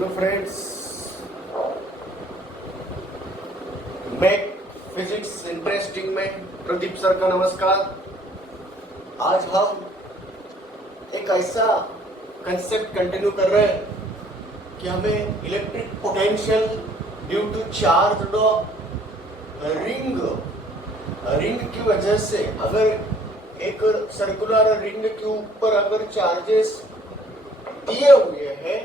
Hello friends, मैं physics interesting में Pradeep sir का नमस्कार। आज हम एक ऐसा कंसेप्ट कंटिन्यू कर रहे हैं कि हमें electric potential due to charge ring की वजह से, अगर एक सर्कुलर रिंग के ऊपर अगर चार्जेस दिए हुए हैं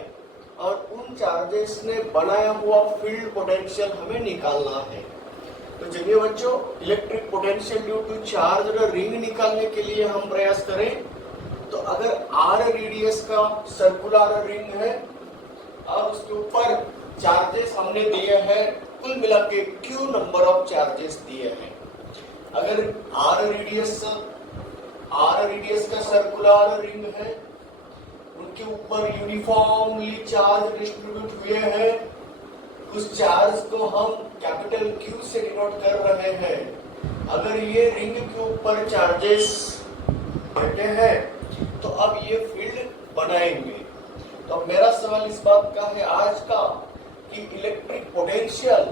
और उन चार्जेस ने बनाया हुआ फील्ड पोटेंशियल हमें निकालना है। तो चलिए बच्चों, electric potential due to charge ring निकालने के लिए हम प्रयास करें। तो अगर आर रेडियस का सर्कुलर रिंग है और उसके ऊपर चार्जेस हमने दिए हैं, कुल मिला के क्यू नंबर ऑफ चार्जेस दिए हैं। अगर आर रेडियस का सर्कुलर रिंग है, उनके ऊपर यूनिफॉर्मली चार्ज डिस्ट्रीब्यूट हुए हैं, उस चार्ज को हम कैपिटल क्यू से डिनोट कर रहे हैं। अगर ये रिंग के ऊपर चार्जेस बैठे हैं तो अब ये फील्ड बनाएंगे। तो अब मेरा सवाल इस बात का है आज का कि electric potential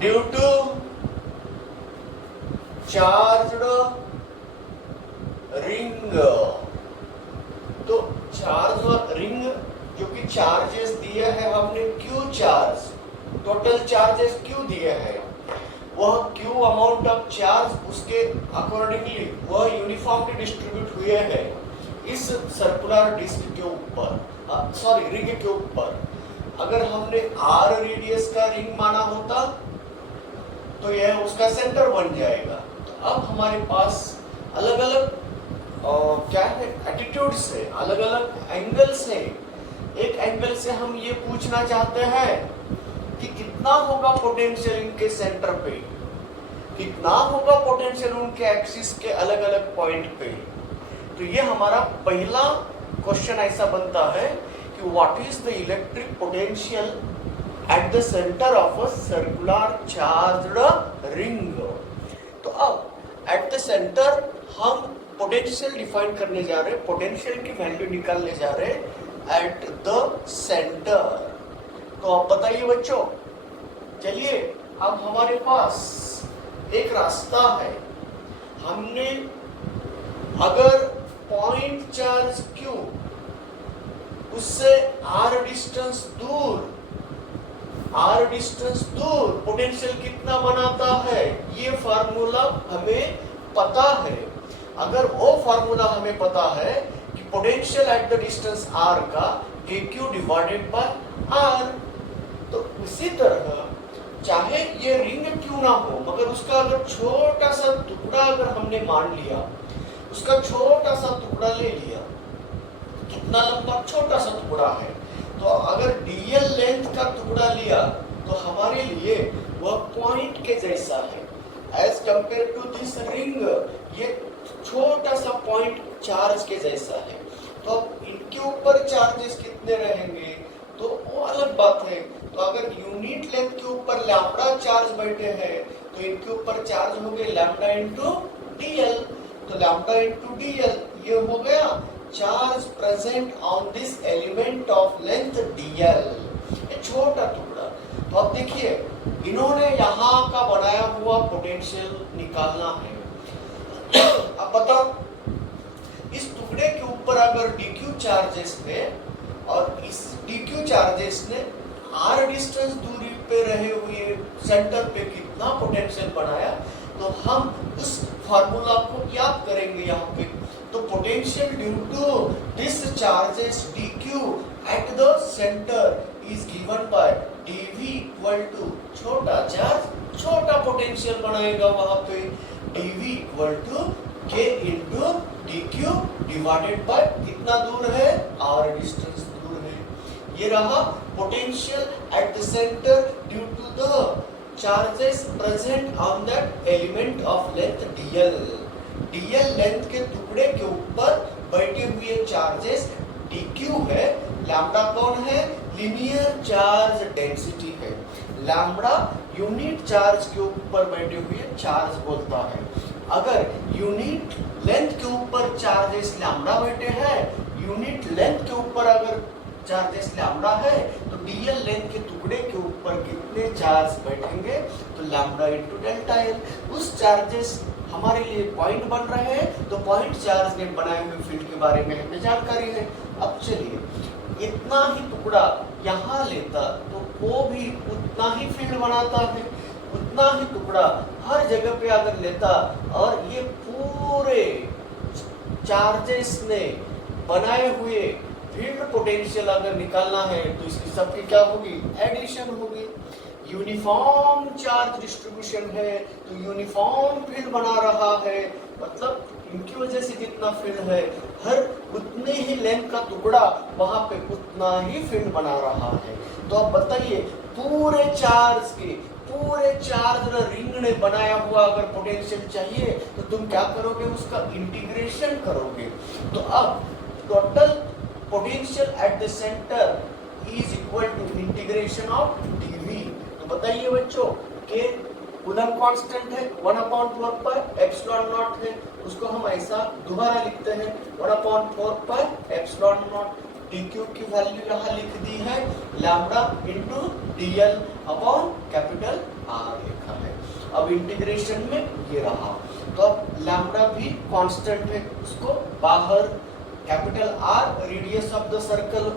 due to charged ring, तो चार्ज रिंग जो कि चार्जेस दिए हैं हमने Q charge, total charges Q दिए हैं, वह क्यू अमाउंट ऑफ चार्ज उसके अकॉर्डिंगली वह यूनिफॉर्मली डिस्ट्रीब्यूट हुए हैं इस सर्कुलर डिस्क के ऊपर, रिंग के ऊपर। अगर हमने आर रेडियस का रिंग माना होता तो यह उसका सेंटर बन जाएगा। तो अब हमारे पास अलग अलग क्या है, एटीट्यूड्स है, अलग अलग एंगल्स है। एक एंगल से हम ये पूछना चाहते हैं कि कितना होगा पोटेंशियल इनके सेंटर पे, कितना होगा पोटेंशियल उनके एक्सिस के अलग अलग पॉइंट पे। तो ये हमारा पहला क्वेश्चन ऐसा बनता है कि what is the electric potential at the centre of a circular charged ring. तो अब एट द सेंटर हम पोटेंशियल डिफाइन करने जा रहे हैं, पोटेंशियल की वैल्यू निकालने जा रहे हैं एट द सेंटर। तो आप बताइए बच्चों, चलिए अब हमारे पास एक रास्ता है। हमने अगर पॉइंट चार्ज क्यू उससे आर डिस्टेंस दूर पोटेंशियल कितना बनाता है, ये फार्मूला हमें पता है। अगर वो फार्मूला हमें पता है कि potential at the distance R का KQ डिवाइडेड बाय आर, तो उसी तरह चाहे ये रिंग क्यों ना हो, मगर उसका अगर छोटा सा टुकड़ा अगर हमने मान लिया, उसका छोटा सा टुकड़ा ले लिया, कितना लंबा छोटा सा टुकड़ा है, तो अगर डीएल लेंथ का टुकड़ा लिया तो हमारे लिए वह पॉइंट के जैसा है as compare to this ring. ये छोटा सा पॉइंट चार्ज के जैसा है। तो अब इनके ऊपर चार्जेस कितने रहेंगे तो वो अलग बात है। तो अगर यूनिट लेंथ के ऊपर लैम्बडा चार्ज बैठे हैं तो इनके ऊपर चार्ज हो गए लैम्बडा इंटू डीएल। तो लैम्बडा इंटू डीएल ये हो गया charge present on this element of length DL, ये छोटा टुकड़ा। तो अब देखिए, इन्होंने यहाँ का बनाया हुआ पोटेंशियल निकालना है। अब बताओ, इस टुकड़े के ऊपर अगर डीक्यू चार्जेस है और इस डीक्यू चार्जेस ने आर डिस्टेंस दूरी पे रहे हुए सेंटर पे कितना पोटेंशियल बनाया, तो हम उस फार्मूला को याद करेंगे यहाँ पे। तो potential due to this charges dq at the centre is given by dv equal to छोटा चार्ज छोटा पोटेंशियल बनाएगा वहां पे, dv equal to k into dq divided by कितना दूर है, r डिस्टेंस दूर है। ये रहा potential at the centre due to the charges present on that element of length dl। Dl length के टुकड़े के ऊपर बैठे हुए चार्जेस dq है। लैम्बडा कौन है, लीनियर चार्ज डेंसिटी है। लैम्बडा यूनिट चार्ज के ऊपर बैठे हुए चार्ज बोलता है। अगर यूनिट लेंथ के ऊपर चार्जेस लैम्डा बैठे हैं, यूनिट लेंथ के ऊपर अगर चार्जेस लैम्डा है, तो डीएल लेंथ के टुकड़े के ऊपर कितने चार्ज बैठेंगे, तो लैम्डा इनटू डेल्टा एल। उस चार्जेस हमारे लिए पॉइंट बन रहे हैं, तो पॉइंट चार्ज ने बनाए हुए फील्ड के बारे में हमें जानकारी है। अब चलिए, इतना ही टुकड़ा यहाँ लेता तो वो भी उतना ही फील्ड बनाता है, उतना ही टुकड़ा हर जगह पे अगर लेता और ये पूरे चार्जेस ने बनाए हुए फील्ड पोटेंशियल अगर निकालना है, तो इसकी सबकी क्या होगी, एडिशन होगी। यूनिफॉर्म चार्ज डिस्ट्रीब्यूशन है तो यूनिफॉर्म फील्ड बना रहा है, मतलब इनकी वजह से जितना फील्ड है, हर उतने ही लेंथ का टुकड़ा वहां पे उतना ही फील्ड बना रहा है। तो अब बताइए, पूरे चार्ज रिंग ने बनाया हुआ अगर पोटेंशियल चाहिए तो तुम क्या करोगे, उसका इंटीग्रेशन करोगे। तो अब total potential at the centre is equal to integration of d v. तो बताइए बच्चों के कूलम्ब कांस्टेंट है 1/4 पाई एप्सिलॉन नॉट है, उसको हम ऐसा दोबारा लिखते हैं 1/4 पाई एप्सिलॉन नॉट। dq की वैल्यू यहाँ लिख दी है lambda into dl upon capital R लिखा है। अब इंटीग्रेशन में ये रहा, तो अब लैम्डा भी कांस्टेंट है, उसको बाहर capital R radius of the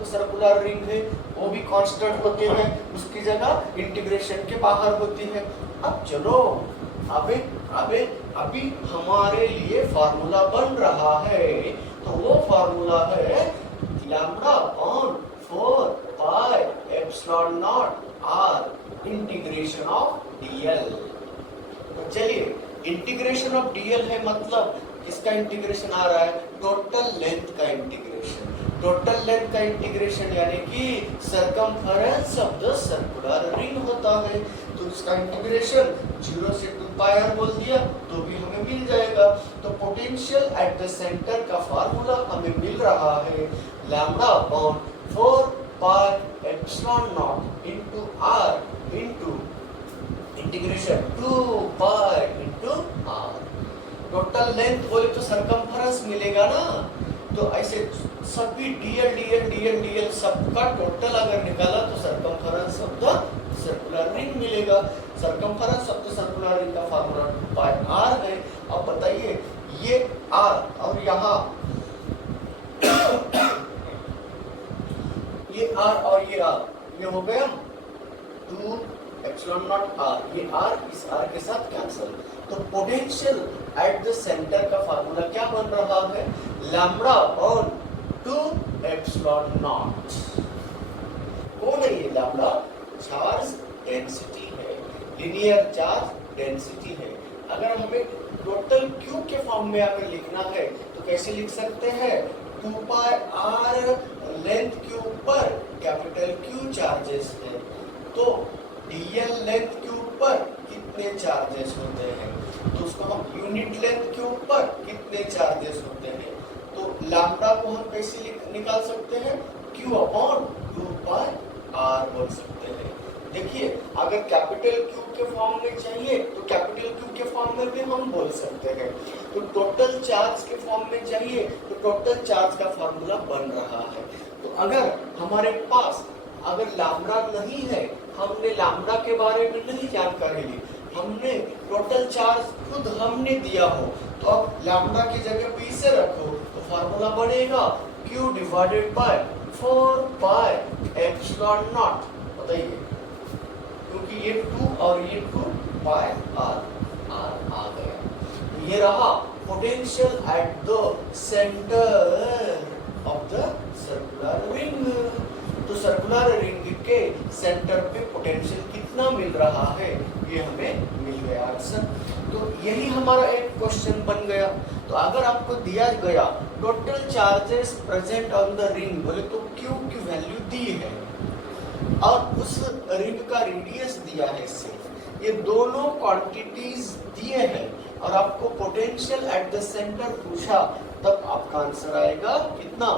circular ring है, वो भी कांस्टेंट होते हैं, उसकी जगह इंटीग्रेशन के बाहर होती है। अब चलो अभी हमारे लिए फार्मूला बन रहा है, तो वो फार्मूला है lambda upon 4 pi epsilon naught R integration of dl। तो चलिए, इंटीग्रेशन ऑफ dl है मतलब इसका इंटीग्रेशन आ रहा है टोटल लेंथ का इंटीग्रेशन। टोटल लेंथ का इंटीग्रेशन यानी कि circumference of the circular ring होता है, तो इसका इंटीग्रेशन 0 से 2 पाई r बोल दिया तो भी हमें मिल जाएगा। तो पोटेंशियल एट द सेंटर का फार्मूला हमें मिल रहा है lambda upon 4 pi epsilon not into r into integration 2 pi into r। Total length बोले तो सरकमफेरेंस मिलेगा ना, तो ऐसे सभी dl सबका टोटल अगर निकाला तो circumference of the circular ring मिलेगा। Circumference of the circular ring का फार्मूला 2 पाई r है। अब बताइए, ये r और यहाँ ये r और ये हो गया 2 एप्सिलॉन नॉट r, ये r इस r के साथ कैंसिल। तो पोटेंशियल एट द सेंटर का फार्मूला क्या बन रहा है, लैम्डा अपॉन 2 एप्सिलॉन नॉट। कौन है ये लैम्डा, चार्ज डेंसिटी है, लीनियर चार्ज डेंसिटी है। अगर हमें टोटल क्यू के फॉर्म में अगर लिखना है तो कैसे लिख सकते हैं, 2 पाई r लेंथ के ऊपर कैपिटल Q चार्जेस है, तो dl लेंथ के ऊपर कितने चार्जेस होते हैं, तो उसको हम यूनिट लेंथ के ऊपर कितने चार्जेस होते हैं, तो लैम्डा को हम कैसे निकाल सकते हैं, Q अपॉन 2 पाई r बोल सकते हैं। देखिए, अगर कैपिटल Q के फॉर्म में चाहिए तो कैपिटल Q के फॉर्म में भी हम बोल सकते हैं, तो टोटल चार्ज के फॉर्म में चाहिए तो टोटल चार्ज का फॉर्मूला बन रहा है। तो अगर हमारे पास अगर लैम्डा नहीं है, हमने लैम्डा के बारे में नहीं जानकारी ली, हमने टोटल चार्ज खुद हमने दिया हो, तो अब लैम्डा की जगह पे इसे रखो तो फार्मूला बनेगा Q divided by 4 pi epsilon not. बताइए, क्योंकि ये 2 और ये 2 पाई r आ गया। तो ये रहा potential at the centre of the circular ring. तो सर्कुलर रिंग के सेंटर पे पोटेंशियल कितना मिल रहा है, ये हमें मिल गया आंसर। तो यही हमारा एक क्वेश्चन बन गया। तो अगर आपको दिया गया total charges present on the ring, बोले तो Q की वैल्यू दी है और उस रिंग का रेडियस दिया है सिर्फ, ये दोनों क्वांटिटीज दिए हैं और आपको पोटेंशियल एट द सेंटर पूछा, तब आपका आंसर आएगा कितना,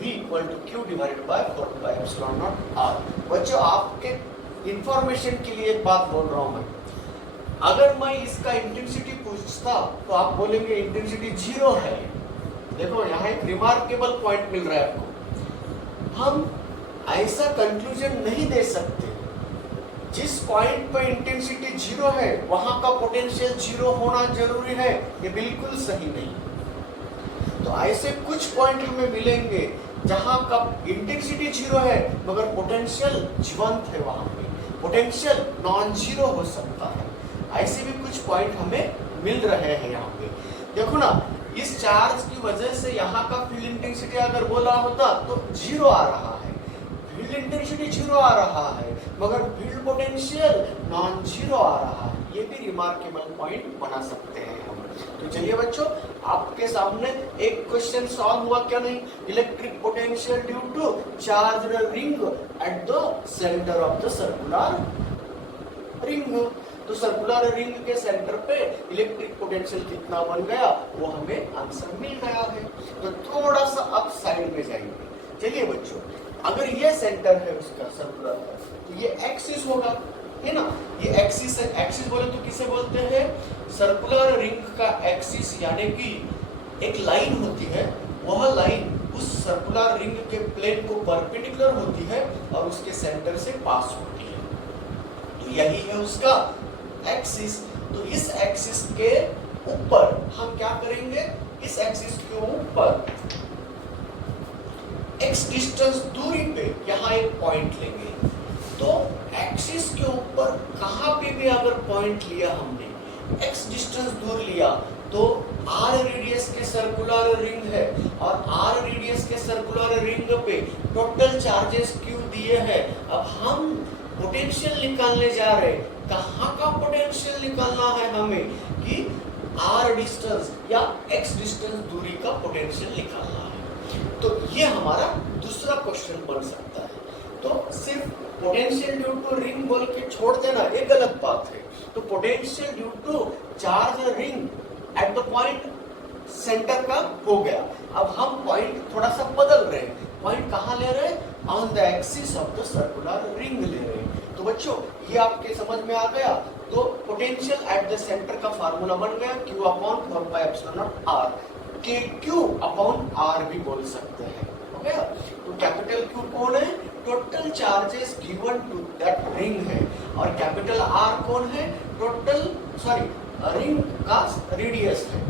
V equal to Q divided by 4 pi epsilon naught R। बच्चों, आपके इंफॉर्मेशन के लिए एक बात बोल रहा हूँ मैं, अगर मैं इसका इंटेंसिटी पूछता तो आप बोलेंगे इंटेंसिटी 0 है। देखो यहाँ एक रिमार्केबल पॉइंट मिल रहा है आपको। हम ऐसा कंक्लूजन नहीं दे सकते। जिस पॉइंट पर इंटेंसिटी 0 है वहां का पोटेंशियल 0 होना जरूरी है, ये बिल्कुल सही नहीं। तो ऐसे कुछ पॉइंट हमें मिलेंगे जहां का इंटेंसिटी 0 है मगर पोटेंशियल जीवंत है, वहां पे पोटेंशियल नॉन जीरो हो सकता है। ऐसे भी कुछ पॉइंट हमें मिल रहे हैं यहाँ पे। देखो ना, इस चार्ज की वजह से यहाँ का फील्ड इंटेंसिटी अगर बोला होता तो 0 आ रहा है, फील्ड इंटेंसिटी 0 आ रहा है मगर फील्ड पोटेंशियल नॉन जीरो आ रहा है। ये भी रिमार्केबल पॉइंट बना सकते हैं हम। तो चलिए बच्चों, आपके सामने एक क्वेश्चन सॉल्व हुआ क्या नहीं? Electric potential due to charge ring at the centre of the circular ring. तो सर्कुलर रिंग के सेंटर पे इलेक्ट्रिक पोटेंशियल कितना बन गया वो हमें आंसर मिल गया है। तो थोड़ा सा अप साइड में जाएंगे। चलिए बच्चों, अगर ये सेंटर है उसका सर्कुलर का, तो ये एक्सिस होगा, है ना? ये एक्सिस है। एक्सिस बोले तो किसे बोलते हैं? सर्कुलर रिंग का एक्सिस, यानी कि एक लाइन होती है, वह लाइन उस सर्कुलर रिंग के प्लेन को परपेंडिकुलर होती है और उसके सेंटर से पास होती है। तो यही है उसका एक्सिस। तो इस एक्सिस के ऊपर हम क्या करेंगे? इस एक्सिस के ऊपर x डिस्टेंस दूरी पे यहाँ एक पॉइंट लेंगे। तो एक्सिस के ऊपर कहाँ पे भी अगर पॉइंट लिया हमने, x डिस्टेंस दूर लिया, तो r रेडियस के सर्कुलर रिंग है और r रेडियस के सर्कुलर रिंग पे टोटल चार्जेस q दिए हैं। अब हम पोटेंशियल निकालने जा रहे हैं। कहाँ का पोटेंशियल निकालना है हमें? कि r डिस्टेंस या x डिस्टेंस दूरी का पोटेंशियल निकालना है। तो ये हमारा दूसरा क्वेश्चन बन सकता है। तो सिर्फ पोटेंशियल ड्यू टू रिंग बोल के छोड़ देना, ये गलत बात है। तो potential due to charge ring at the point centre का हो गया। अब हम पॉइंट थोड़ा सा बदल रहे हैं। पॉइंट कहाँ ले रहे हैं? On the axis of the circular ring ले रहे हैं। तो बच्चों, ये आपके समझ में आ गया। तो पोटेंशियल एट द सेंटर का फार्मूला बन गया Q अपॉन 4πε0r, के Q अपॉन R भी बोल सकते हैं। हो गया? तो कैपिटल Q कौन है? Total charges given to that ring है। और कैपिटल R कौन है? रिंग का रेडियस है।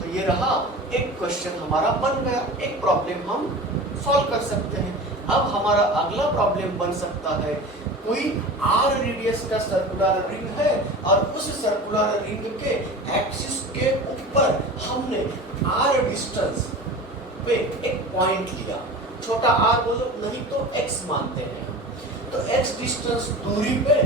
तो ये रहा एक क्वेश्चन हमारा बन गया, एक प्रॉब्लम हम सॉल्व कर सकते हैं। अब हमारा अगला प्रॉब्लम बन सकता है, कोई r रेडियस का सर्कुलर रिंग है और उस सर्कुलर रिंग के एक्सिस के ऊपर हमने r डिस्टेंस पे एक पॉइंट लिया। छोटा r बोलो, नहीं तो x मानते हैं। तो x डिस्टेंस दूरी पे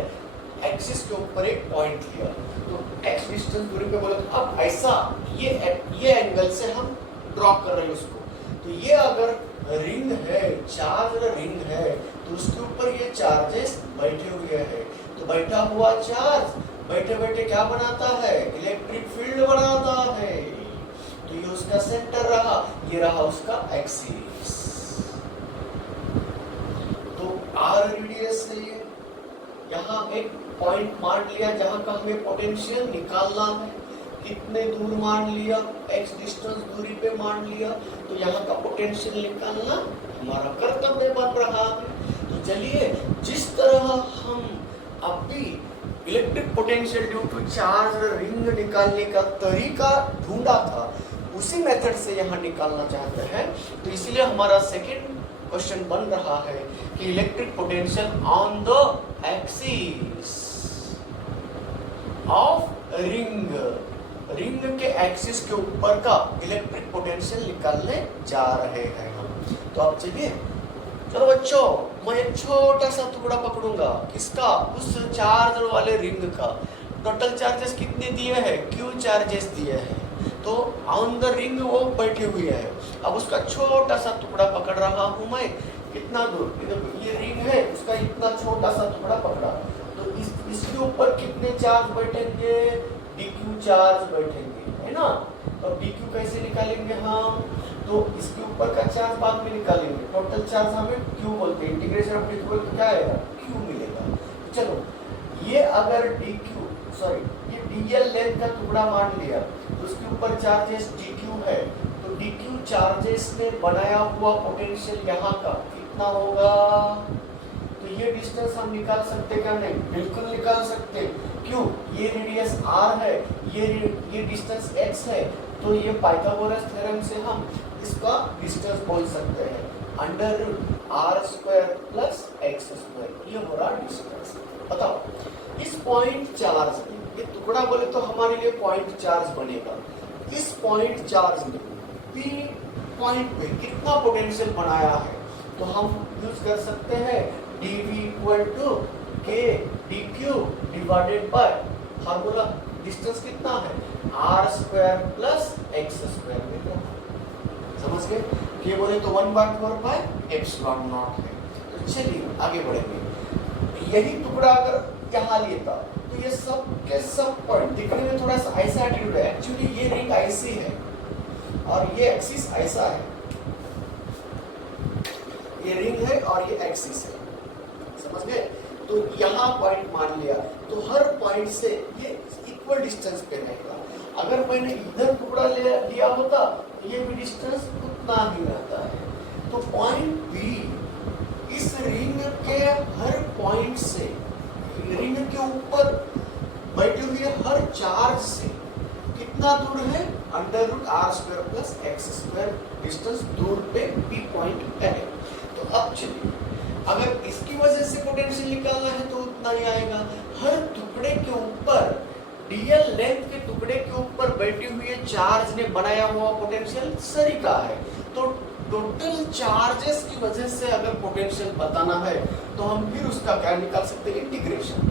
एक्सिस के ऊपर एक पॉइंट लिया। तो x डिस्टेंस दूरी पे बोलो, तो अब ऐसा ये एंगल से हम ड्रॉ कर रहे हैं उसको। तो ये अगर रिंग है, चार्ज रिंग है, तो उसके ऊपर ये चार्जेस बैठे हुए हैं। तो बैठा हुआ चार्ज बैठे बैठे क्या बनाता है? इलेक्ट्रिक फील्ड बनाता है। तो ये उसका सेंटर रहा, ये रहा उसका एक्सिस। तो r रेडियस है ये। यहाँ एक पॉइंट मान लिया जहां का हमें पोटेंशियल निकालना है। कितने दूर मान लिया? x डिस्टेंस दूरी पे मान लिया। तो यहाँ का पोटेंशियल निकालना हमारा कर्तव्य बन रहा है। तो चलिए, जिस तरह हम अभी electric potential due to charge ring निकालने का तरीका ढूंढा था, उसी मेथड से यहाँ निकालना चाहते हैं। तो इसलिए हमारा सेकंड क्वेश्चन बन रहा है कि electric potential on the axis of ring के एक्सिस के ऊपर का इलेक्ट्रिक पोटेंशियल निकालने जा रहे हैं हम। तो अब चलो बच्चों, मैं एक छोटा सा टुकड़ा पकड़ूंगा। किसका? उस चार्ज वाले रिंग का। टोटल चार्जेस कितने दिए हैं? Q चार्जेस दिए हैं। तो ऑन द रिंग वो बैठे हुए हैं। अब उसका छोटा सा टुकड़ा पकड़ रहा हूं मैं। कितना दूर? ये रिंग है, उसका इतना छोटा सा टुकड़ा पकड़ा। तो इसके ऊपर कितने चार्ज बैठेंगे? dq चार्ज बैठेंगे, है ना? तो dq कैसे निकालेंगे हम? तो इसके ऊपर का चार्ज बाद में निकालेंगे। टोटल चार्ज हमें q बोलते हैं। इंटीग्रेशन ऑफ dq क्या आएगा? q मिलेगा। चलो, ये अगर ये डीएल लेंथ का टुकड़ा मान लिया, तो उसके ऊपर चार्जेस डीक्यू है, तो डीक्यू चार्जेस ने बनाया हुआ पोटेंशियल यहाँ का कितना होगा? तो ये डिस्टेंस हम निकाल सकते क्या? नहीं, बिल्कुल निकाल सकते। क्यों? ये रेडियस r है, ये डिस्टेंस x है, तो ये पाइथागोरस थ्योरम से हम इसका डिस्टेंस बोल सकते हैं under root r square plus x square, ये हो रहा डिस्टेंस। बताओ इस पॉइंट चार्ज में, ये टुकड़ा बोले तो हमारे लिए पॉइंट चार्ज बनेगा, इस पॉइंट चार्ज में P पॉइंट पे कितना पोटेंशियल बनाया है? तो हम यूज कर सकते हैं dv equal to k dq divided by formula, distance कितना है? r square plus x square में, तो समझ गए? ये बोले तो 1/4 पाई एप्सिलॉन नॉट है। तो चलिए आगे बढ़ेंगे। यही टुकड़ा अगर यहाँ लेता तो ये सब के सब पॉइंट दिखने में थोड़ा सा ऐसा एटीट्यूड है, एक्चुअली ये रिंग ऐसी है और ये एक्सिस ऐसा है, ये रिंग है और ये एक्सिस है, समझ गए? तो यहाँ पॉइंट मान लिया, तो हर पॉइंट से ये इक्वल डिस्टेंस पे रहेगा। अगर मैंने इधर टुकड़ा लिया होता तो ये भी डिस्टेंस उतना ही रहता है। तो पॉइंट बी इस रिंग के हर पॉइंट से, रिंग के ऊपर बैठे हुए हर चार्ज से कितना दूर है? Under root r square plus x square distance दूर पे पी पॉइंट है। तो अब चलिए, अगर इसकी वजह से पोटेंशियल निकालना है तो उतना ही आएगा। हर टुकड़े के ऊपर, डीएल लेंथ के टुकड़े के ऊपर बैठे हुए चार्ज ने बनाया हुआ पोटेंशियल सरी का है। तो टोटल चार्जेस की वजह से अगर पोटेंशियल बताना है तो हम फिर उसका क्या निकाल सकते हैं? इंटीग्रेशन।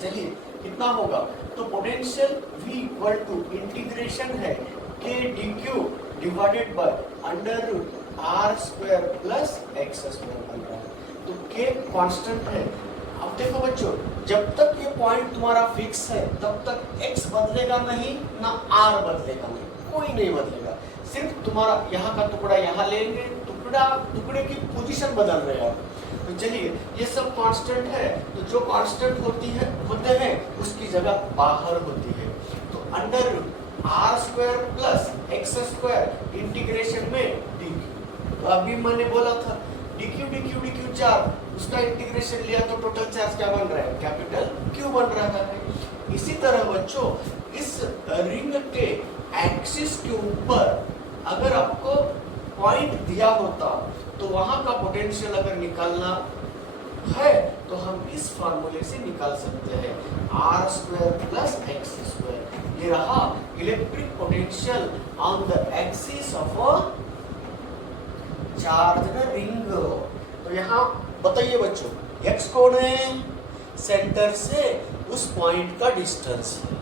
चलिए कितना होगा? तो potential V equal to integration है k dq divided by under root r square plus x square बन रहा है। तो k कांस्टेंट है। अब देखो बच्चों, जब तक ये पॉइंट तुम्हारा फिक्स है तब तक x बदलेगा नहीं, ना r बदलेगा नहीं, कोई नहीं बदलेगा। सिर्फ तुम्हारा यहाँ का टुकड़ा यहाँ लेंगे, टुकड़े की पोजीशन बदल रहे हैं। तो चलिए ये सब कांस्टेंट है, तो जो कांस्टेंट होते हैं उसकी जगह बाहर होती है। तो under r square plus x square integration में dq, तो अभी मैंने बोला था dq चार्ज, उसका इंटीग्रेशन लिया तो टोटल चार्ज क्या बन रहा है? कैपिटल Q बन रहा है। इसी तरह बच्चों इस रिंग के एक्सिस के ऊपर अगर आपको पॉइंट दिया होता तो वहां का पोटेंशियल अगर निकालना है तो हम इस फार्मूले से निकाल सकते हैं, r square plus x square. ये रहा electric potential on the axis of a charged ring. तो यहाँ बताइए बच्चों, एक्स कौन है? सेंटर से उस पॉइंट का डिस्टेंस है।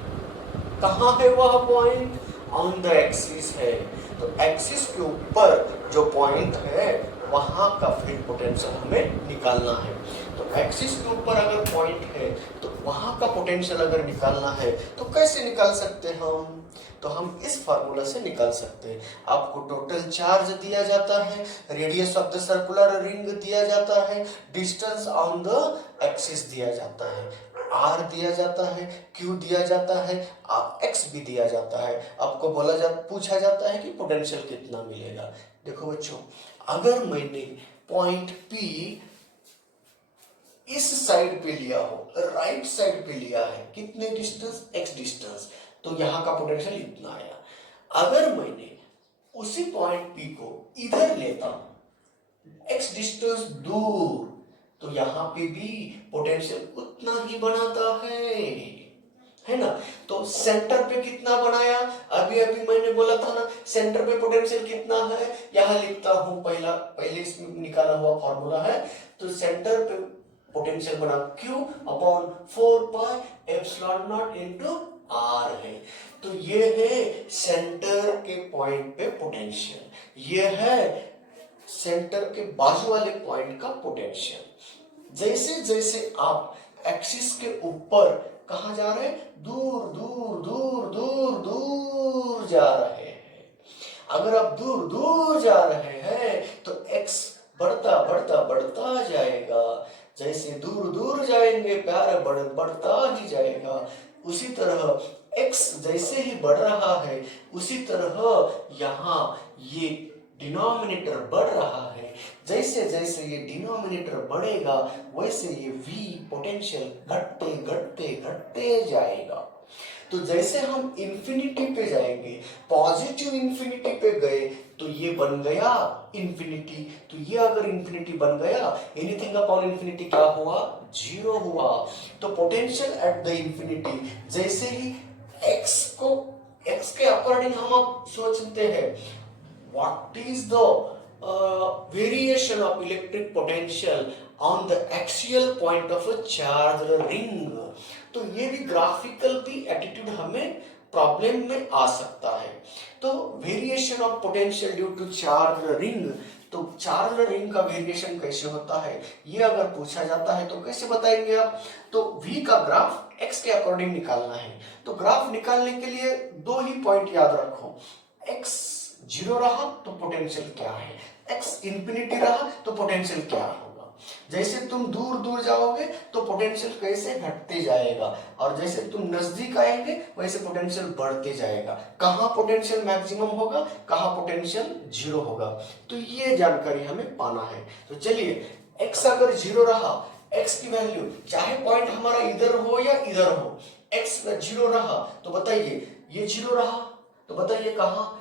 कहाँ है वह पॉइंट? ऑन द एक्सिस है। तो एक्सिस के ऊपर जो पॉइंट है वहां का फील्ड पोटेंशियल हमें निकालना है। तो एक्सिस के ऊपर अगर पॉइंट है तो वहां का पोटेंशियल अगर निकालना है तो कैसे निकाल सकते हैं हम? तो हम इस फार्मूला से निकाल सकते हैं। आपको टोटल चार्ज दिया जाता है, radius of the circular ring दिया जाता है, डिस्टेंस ऑन द एक्सिस दिया जाता है, R दिया जाता है, Q दिया जाता है, X भी दिया जाता है। आपको पूछा जाता है कि पोटेंशियल कितना मिलेगा। देखो बच्चों, अगर मैंने पॉइंट P इस साइड पे लिया हो, राइट साइड पे लिया है, कितने डिस्टेंस? X डिस्टेंस, तो यहाँ का पोटेंशियल इतना आया। अगर मैंने उसी पॉइंट P को इधर लेता, X डिस्टेंस दूर, तो यहाँ पे भी पोटेंशियल उतना ही बनाता है ना? तो सेंटर पे कितना बनाया? अभी मैंने बोला था ना, सेंटर पे पोटेंशियल कितना है? यहाँ लिखता हूँ, पहले इसमें निकाला हुआ फॉर्मूला है। तो सेंटर पे पोटेंशियल बना Q upon 4 pi epsilon not into R है। तो ये है सेंटर के पॉइंट पे पोटेंशियल, ये है सेंटर के बाजू वाले पॉइंट का पोटेंशियल। जैसे जैसे आप एक्सिस के ऊपर कहाँ जा रहे हैं? दूर दूर दूर दूर दूर जा रहे हैं। अगर आप दूर दूर जा रहे हैं तो एक्स बढ़ता बढ़ता बढ़ता जाएगा। जैसे दूर दूर जाएंगे प्यार बढ़ता ही जाएगा, उसी तरह x जैसे ही बढ़ रहा है उसी तरह यहाँ ये डिनोमिनेटर बढ़ रहा है। जैसे जैसे ये डिनोमिनेटर बढ़ेगा वैसे ये v पोटेंशियल घटते घटते घटते जाएगा। तो जैसे हम इंफिनिटी पे जाएंगे, पॉजिटिव इंफिनिटी पे गए तो ये बन गया इंफिनिटी। तो ये अगर इंफिनिटी बन गया, एनीथिंग अपॉन इंफिनिटी क्या हुआ? जीरो हुआ। तो पोटेंशियल एट द इंफिनिटी, जैसे ही x के अकॉर्डिंग हम अब सोचते हैं what is the variation of electric potential on the axial point of a charge ring. तो ये भी ग्राफिकल भी एटीट्यूड हमें प्रॉब्लम में आ सकता है। तो variation of potential due to charge ring, तो चार्ज रिंग का वेरिएशन कैसे होता है ये अगर पूछा जाता है तो कैसे बताएंगे आप? तो v का ग्राफ x के अकॉर्डिंग निकालना है। तो ग्राफ निकालने के लिए दो ही पॉइंट याद रखो, x जीरो रहा तो पोटेंशियल क्या है, x इंफिनिटी रहा तो पोटेंशियल क्या होगा। जैसे तुम दूर दूर जाओगे तो पोटेंशियल कैसे घटते जाएगा, और जैसे तुम नजदीक आएंगे वैसे पोटेंशियल बढ़ते जाएगा। कहाँ पोटेंशियल मैक्सिमम होगा, कहाँ पोटेंशियल जीरो होगा, तो ये जानकारी हमें पाना है। तो चलिए x अगर जीरो रहा, x की वैल्यू चाहे पॉइंट हमारा इधर हो या इधर हो, x जीरो रहा तो बताइए ये जीरो रहा तो बताइए कहाँ,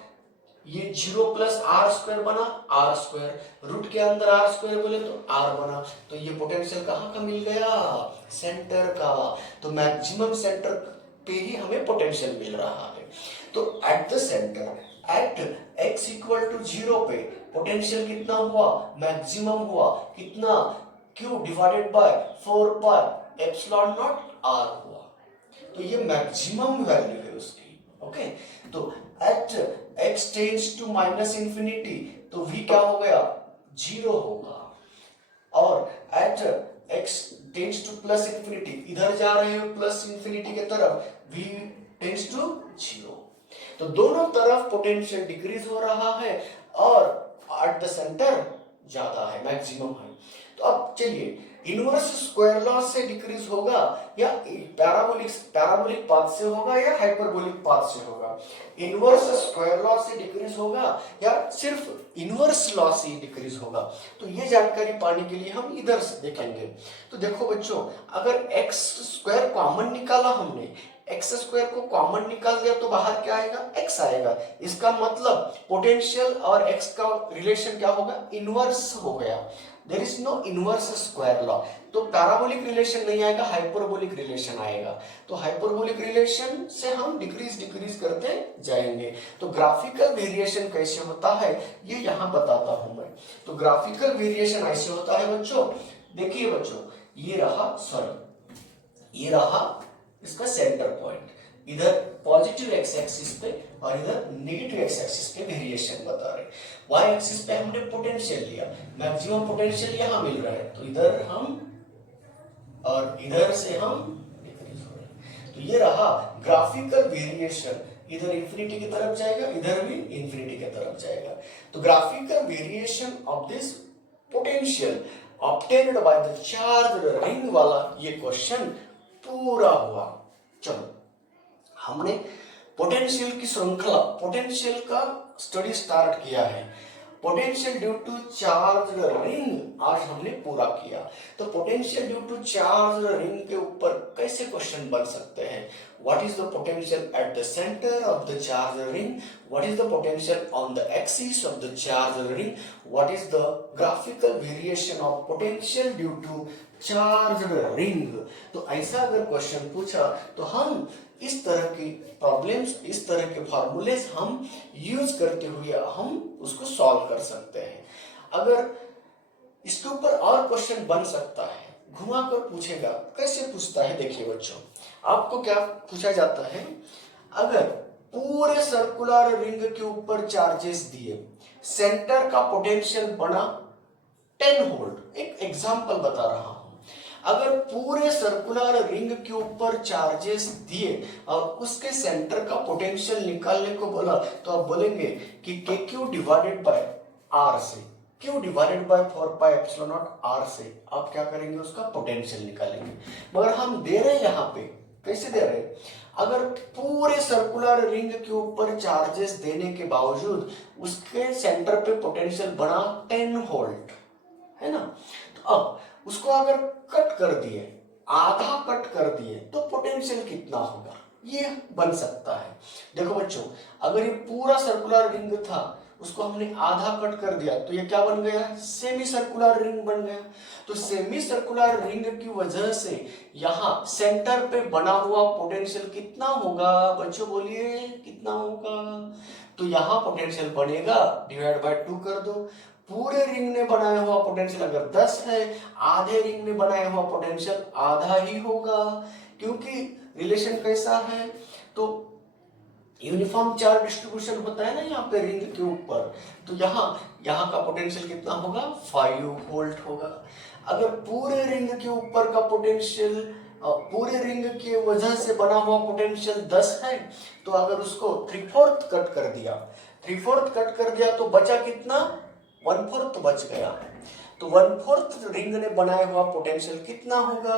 ये जीरो प्लस आर स्क्वायर बना, आर स्क्वायर रूट के अंदर आर स्क्वायर बोले तो आर बना। तो ये पोटेंशियल कहाँ का मिल गया? सेंटर का। तो मैक्सिमम सेंटर पे ही हमें पोटेंशियल मिल रहा है। तो at the centre at x equal to zero पे पोटेंशियल कितना हुआ? मैक्सिमम हुआ। कितना? q divided by 4 pi epsilon naught r हुआ। तो ये मैक्सिमम वैल्यू है उसकी। ओके, तो at x tends to minus infinity तो v क्या हो गया? जीरो होगा। और at x tends to plus infinity, इधर जा रहे हो प्लस इंफिनिटी के तरफ, v टेंड्स टू जीरो। तो दोनों तरफ पोटेंशियल डिक्रीज हो रहा है और एट द सेंटर ज्यादा है, मैक्सिमम है। तो अब चलिए इनवर्स स्क्वायर लॉ से डिक्रीज होगा या पैराबोलिक पाथ से होगा या हाइपरबोलिक पाथ से होगा? इनवर्स स्क्वायर लॉ से डिक्रीज होगा या सिर्फ इनवर्स लॉ से डिक्रीज होगा? तो ये जानकारी पाने के लिए हम इधर से देखेंगे। तो देखो बच्चों, अगर x स्क्वायर कॉमन निकाला हमने, एक्स स्क्वायर को कॉमन निकाल दिया तो बाहर क्या आएगा? x आएगा। इसका मतलब पोटेंशियल और x का रिलेशन क्या होगा? इनवर्स हो गया। There is no inverse square law. तो पैराबोलिक रिलेशन नहीं आएगा, हाइपरबोलिक रिलेशन आएगा। तो हाइपरबोलिक रिलेशन से हम डिक्रीज करते जाएंगे। तो ग्राफिकल वेरिएशन कैसे होता है ये यहाँ बताता हूं मैं। तो ग्राफिकल वेरिएशन ऐसे होता है बच्चों, देखिए बच्चों, ये रहा इसका सेंटर पॉइंट, इधर पॉजिटिव एक्स एक्सिस पे और इधर नेगेटिव एक्स एक्सिस पे वेरिएशन बता रहे। वाई एक्सिस पे हमने पोटेंशियल लिया, मैक्सिमम पोटेंशियल यहाँ मिल रहा है, तो इधर हम और इधर से हम डिक्रीज हो रहे हैं। तो ये रहा ग्राफिकल वेरिएशन, इधर इंफिनिटी की तरफ जाएगा, इधर भी इंफिनिटी की तरफ जाएगा। तो graphical variation of this potential obtained by the charge ring वाला ये क्वेश्चन पूरा हुआ। चलो, हमने पोटेंशियल की श्रृंखला, पोटेंशियल का स्टडी स्टार्ट किया है। Potential due to charge ring आज हमने पूरा किया। तो potential due to charge ring के ऊपर कैसे क्वेश्चन बन सकते हैं? What is the potential at the centre of the charge ring? What is the potential on the axis of the charge ring? What is the graphical variation of potential due to charge ring? तो ऐसा अगर question पूछा तो हम इस तरह की problems, इस तरह के फॉर्मूलेस हम यूज करते हुए हम उसको सॉल्व कर सकते हैं। अगर इसके ऊपर और क्वेश्चन बन सकता है, घुमा कर पूछेगा। कैसे पूछता है देखिए बच्चों, आपको क्या पूछा जाता है? अगर पूरे सर्कुलर रिंग के ऊपर चार्जेस दिए, सेंटर का पोटेंशियल बना 10 वोल्ट, एक एग्जांपल बता रहा हूं। अगर पूरे सर्कुलर रिंग के ऊपर चार्जेस दिए और उसके सेंटर का पोटेंशियल निकालने को बोला तो आप बोलेंगे कि KQ डिवाइडेड बाय R से। Q divided by 4 pi epsilon naught R से आप क्या करेंगे, उसका पोटेंशियल निकालेंगे। मगर हम दे रहे हैं यहाँ पे, कैसे दे रहे हैं, अगर पूरे सर्कुलर रिंग के ऊपर चार्जेस देने के बावजूद उसके सेंटर पे पोटेंशियल बना 10 वोल्ट, है ना। तो अब उसको अगर कट कर दिए, आधा कट कर दिए, तो पोटेंशियल कितना होगा, ये बन सकता है। देखो बच्चों, अगर ये पूरा सर्कुलर रिंग था, उसको हमने आधा कट कर दिया, तो ये क्या बन गया, सेमी सर्कुलर रिंग बन गया। तो सेमी सर्कुलर रिंग की वजह से यहाँ सेंटर पे बना हुआ पोटेंशियल कितना होगा बच्चों, बोलिए कितना होगा। तो यहाँ पोटेंशियल बनेगा, डिवाइड बाय 2 कर दो। पूरे रिंग ने बनाया हुआ पोटेंशियल अगर 10 है, आधे रिंग ने बनाया हुआ पोटेंशियल आधा ही होगा, क्योंकि रिलेशन कैसा है, तो यूनिफॉर्म चार्ज डिस्ट्रीब्यूशन होता है ना यहाँ पे रिंग के ऊपर। तो यहाँ का पोटेंशियल कितना होगा, 5 वोल्ट होगा। अगर पूरे रिंग के ऊपर का पोटेंशियल, पूरे रिंग की वजह से बना हुआ पोटेंशियल 10 है, तो अगर उसको 3/4 कट कर दिया, 3/4 कट कर दिया तो बचा कितना, 1/4 बच गया। तो 1/4 रिंग ने बनाया हुआ पोटेंशियल कितना होगा,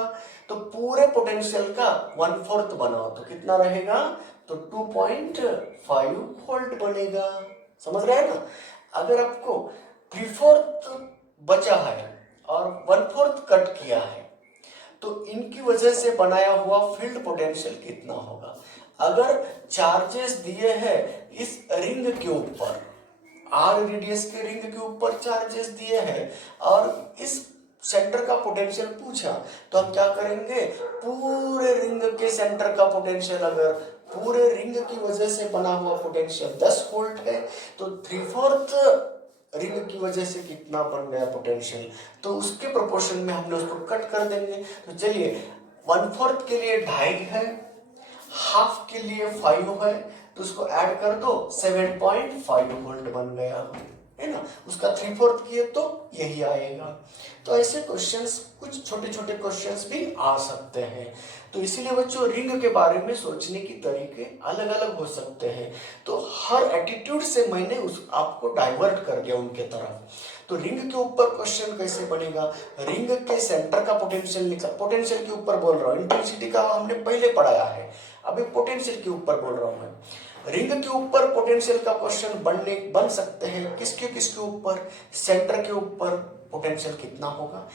तो पूरे पोटेंशियल का 1/4 बनाओ तो कितना रहेगा, तो 2.5 वोल्ट बनेगा। समझ रहे हैं ना। अगर आपको 3/4 बचा है और 1/4 कट किया है, तो इनकी वजह से बनाया हुआ फील्ड पोटेंशियल कितना होगा। अगर चार्जेस दिए हैं इस रिंग के ऊपर, आर रेडियस के रिंग के ऊपर चार्जेस दिए हैं और इस सेंटर का पोटेंशियल पूछा, तो हम क्या करेंगे, पूरे रिंग के सेंटर का पोटेंशियल, अगर पूरे रिंग की वजह से बना हुआ पोटेंशियल 10 वोल्ट है, तो 3/4 रिंग की वजह से कितना बन गया पोटेंशियल, तो उसके प्रोपोर्शन में हमने उसको कट कर देंगे। तो चलिए 1/4 के लिए 2.5 है, हाफ के लिए 5 है, तो उसको ऐड कर दो, 7.5 वोल्ट बन गया, है ना। उसका 3/4 किए तो यही आएगा। तो ऐसे क्वेश्चंस, कुछ छोटे छोटे क्वेश्चंस भी आ सकते हैं। तो इसीलिए बच्चों रिंग के बारे में सोचने की तरीके अलग अलग हो सकते हैं। तो हर एटीट्यूड से मैंने आपको डाइवर्ट कर दिया उनके तरफ। तो रिंग के ऊपर क्वेश्चन कैसे बनेगा, रिंग के सेंटर का पोटेंशियल निकल, पोटेंशियल के ऊपर बोल रहा हूँ, इंटेंसिटी का हमने पहले पढ़ाया है, अभी पोटेंशियल के ऊपर बोल रहा हूँ मैं। रिंग के ऊपर पोटेंशियल का क्वेश्चन बन सकते हैं किसके किसके ऊपर, सेंटर के ऊपर पोटेंशियल कितना होगा,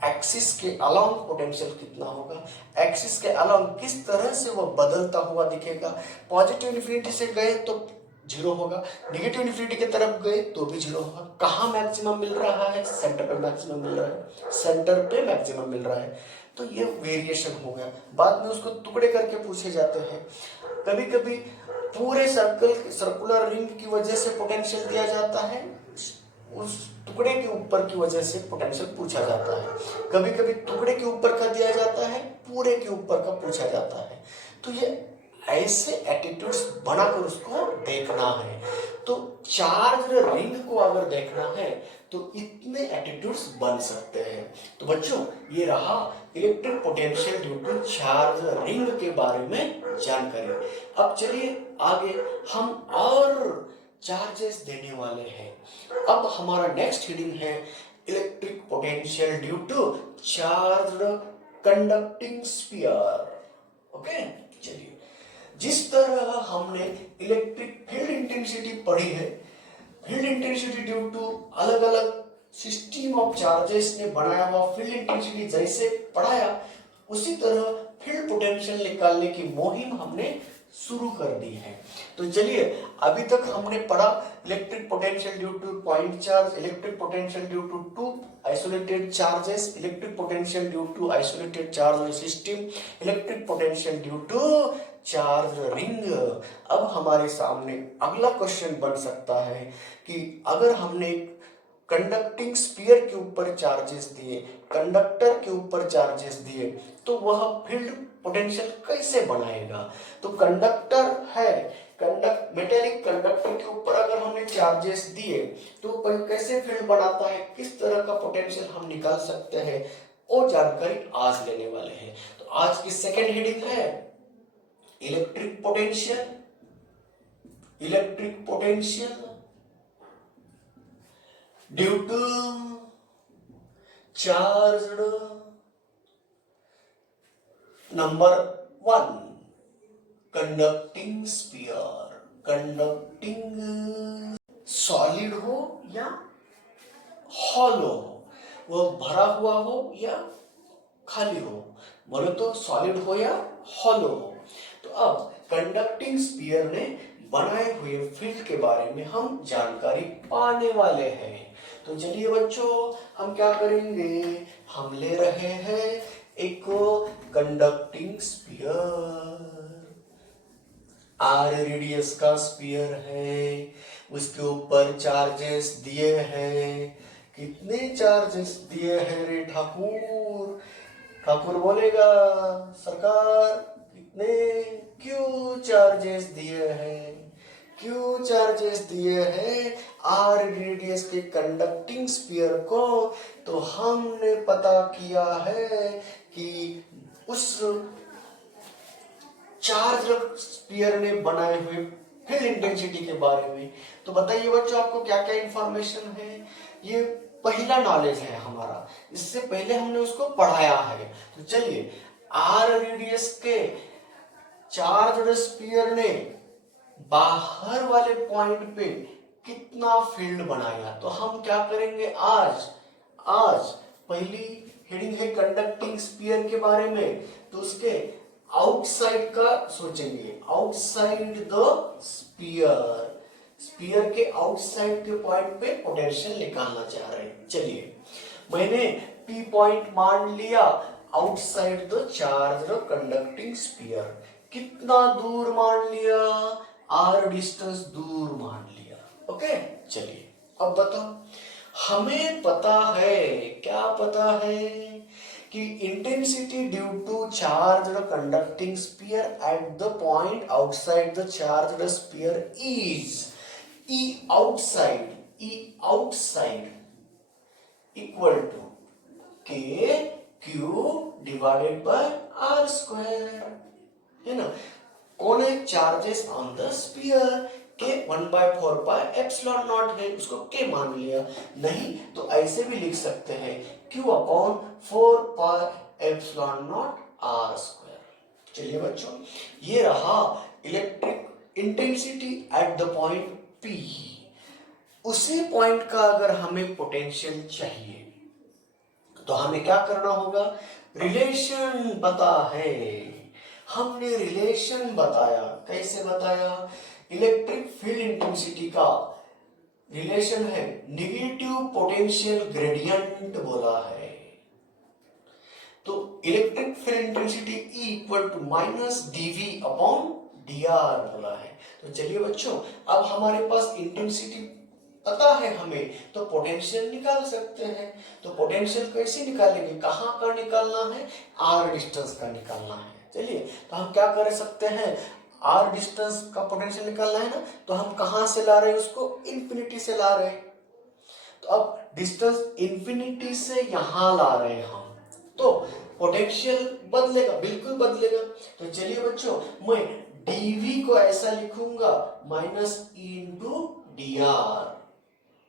एक्सिस के अलोंग पोटेंशियल कितना होगा, एक्सिस के अलोंग किस तरह से वो बदलता हुआ दिखेगा, पॉजिटिव इन्फिनिटी से गए तो 0 होगा, नेगेटिव इन्फिनिटी की तरफ गए तो भी 0 होगा। कहाँ मैक्सिमम मिल रहा है, सेंटर पे मैक्सिमम मिल रहा है, सेंटर पे मैक्सिमम मिल रहा है। तो ये वेरिएशन हो गया। बाद में उसको टुकड़े करके पूछे जाते हैं। कभी कभी पूरे सर्कुलर रिंग की वजह से पोटेंशियल दिया जाता है, उस टुकड़े के ऊपर की वजह से पोटेंशियल पूछा जाता है। कभी कभी टुकड़े के ऊपर का दिया जाता है, पूरे के ऊपर का पूछा जाता है। तो ये ऐसे एटीट्यूड्स बनाकर उसको देखना है। तो चार्ज रिंग को अगर देखना है तो इतने एटीट्यूड्स बन सकते हैं। तो बच्चों ये रहा electric potential due to charge ring के बारे में जानकारी। अब चलिए आगे हम और चार्जेस देने वाले हैं। अब हमारा नेक्स्ट हीडिंग है electric potential due to charge conducting sphere. Okay, चलिए जिस तरह हमने इलेक्ट्रिक फील्ड इंटेंसिटी पढ़ी है, फील्ड इंटेंसिटी ड्यू टू अलग अलग सिस्टम ऑफ चार्जेस ने बनाया हुआ फील्ड इंटेंसिटी जैसे पढ़ाया, उसी तरह फील्ड पोटेंशियल निकालने की मुहिम हमने शुरू कर दी है। तो चलिए अभी तक हमने पढ़ा electric potential due to point charge, electric potential due to 2 isolated charges, electric potential due to isolated charge system, electric potential due to charge ring. अब हमारे सामने अगला क्वेश्चन बन सकता है कि अगर हमने कंडक्टिंग स्फीयर के ऊपर चार्जेस दिए, कंडक्टर के ऊपर चार्जेस दिए, तो वह फील्ड पोटेंशियल कैसे बनाएगा। तो कंडक्टर है, मेटेलिक कंडक्टर के ऊपर अगर हमने चार्जेस दिए तो कैसे फील्ड बनाता है, किस तरह का पोटेंशियल हम निकाल सकते हैं, वो जानकारी आज लेने वाले हैं। तो आज की सेकेंड हेडिंग है electric potential due to charged number 1 conducting sphere, conducting solid हो या हॉलो हो, वो भरा हुआ हो या खाली हो, बोलो तो सॉलिड हो या हॉलो हो। तो अब कंडक्टिंग स्फीयर ने बनाए हुए फील्ड के बारे में हम जानकारी पाने वाले हैं। तो चलिए बच्चों, हम क्या करेंगे, हम ले रहे हैं एक कंडक्टिंग स्फीयर, आर रेडियस का स्फीयर है, उसके ऊपर चार्जेस दिए हैं। कितने चार्जेस दिए हैं रे ठाकुर? ठाकुर बोलेगा सरकार कितने, क्यों चार्जेस दिए हैं, क्यों चार्जेस दिए हैं आर रेडियस के कंडक्टिंग स्फीयर को? तो हमने पता किया है कि उस चार्ज स्फीयर ने बनाए हुए फील्ड इंटेंसिटी के बारे में। तो बताइए बच्चों, आपको क्या क्या इंफॉर्मेशन है? ये पहला नॉलेज है हमारा, इससे पहले हमने उसको पढ़ाया है। तो चलिए, आर रेडियस के चार्ज स्फीयर ने बाहर वाले पॉइंट पे कितना फील्ड बनाया, तो हम क्या करेंगे आज पहली हेडिंग है कंडक्टिंग स्फीयर के बारे में, तो उसके आउटसाइड का सोचेंगे, आउटसाइड द स्फीयर, स्फीयर के आउटसाइड के पॉइंट पे पोटेंशियल निकालना चाह रहे हैं। चलिए, मैंने P पॉइंट मान लिया outside the charge the conducting sphere. कितना दूर मान लिया? R डिस्टेंस दूर मान लिया। ओके, चलिए अब बताओ, हमें पता है, क्या पता है कि intensity due to charge the conducting sphere at the point outside the charge the sphere is E outside equal to K Q divided by R square, है ना? कौन है? चार्जेस ऑन द स्फीयर, के 1/4 पाई एप्सिलॉन नॉट है, उसको के मान लिया। नहीं तो ऐसे भी लिख सकते हैं, Q upon 4 pi epsilon naught r square. चलिए बच्चों, ये रहा electric intensity at the point P। उसी पॉइंट का अगर हमें पोटेंशियल चाहिए तो हमें क्या करना होगा? रिलेशन पता है, हमने रिलेशन बताया। कैसे बताया? इलेक्ट्रिक फील्ड इंटेंसिटी का रिलेशन है नेगेटिव पोटेंशियल ग्रेडियंट बोला है। तो electric field intensity E equal to minus dV upon dr बोला है। तो चलिए बच्चों, अब हमारे पास इंटेंसिटी पता है हमें, तो पोटेंशियल निकाल सकते हैं। तो पोटेंशियल कैसे निकालेंगे? कहाँ का निकालना है? r डिस्टेंस का निकालना है। चलिए, तो हम क्या कर सकते हैं, r डिस्टेंस का पोटेंशियल निकालना है ना, तो हम कहाँ से ला रहे हैं उसको? इन्फिनिटी से ला रहे हैं। तो अब डिस्टेंस इन्फिनिटी से यहां ला रहे हैं हम, तो पोटेंशियल बदलेगा, बिल्कुल बदलेगा। तो चलिए बच्चों, मैं dv को ऐसा लिखूंगा minus E into D R,